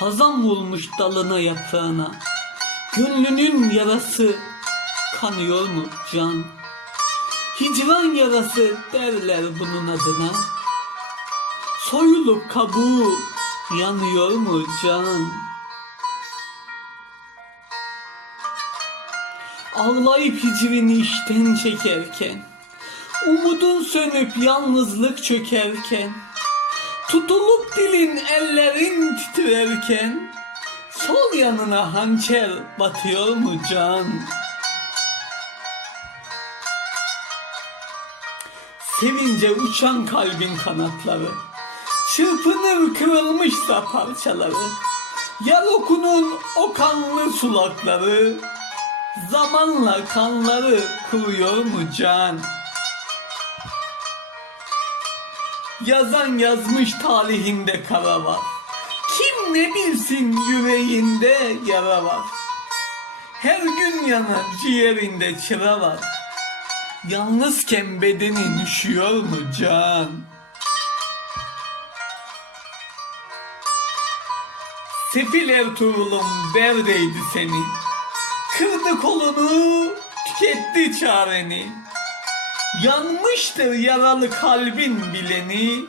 Hazan vurmuş dalına yaprağına. Gönlünün yarası kanıyor mu can? Hicran yarası derler bunun adına. Soyulup kabuğu yanıyor mu can? Ağlayıp hicrini işten çekerken Umudun sönüp yalnızlık çökerken Tutulup dilin ellerin titrerken Sol yanına hançer batıyor mu can? Sevince uçan kalbin kanatları Çırpınır kırılmışsa parçaları Yalokunun o kanlı sulakları Zamanla kanları kuruyor mu can? Yazan yazmış talihinde kara var. Kim ne bilsin yüreğinde yara var. Her gün yanan ciğerinde çıra var. Yalnızken bedenin üşüyor mu can? Sefil Ertuğrul'um derdeydi seni. Kırdı kolunu, tüketti çareni. Yanmıştır yaralı kalbin bileni.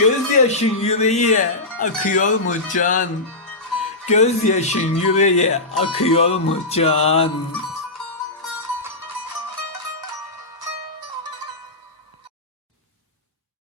Gözyaşın yüreğe akıyor mu can? Gözyaşın yüreğe akıyor mu can?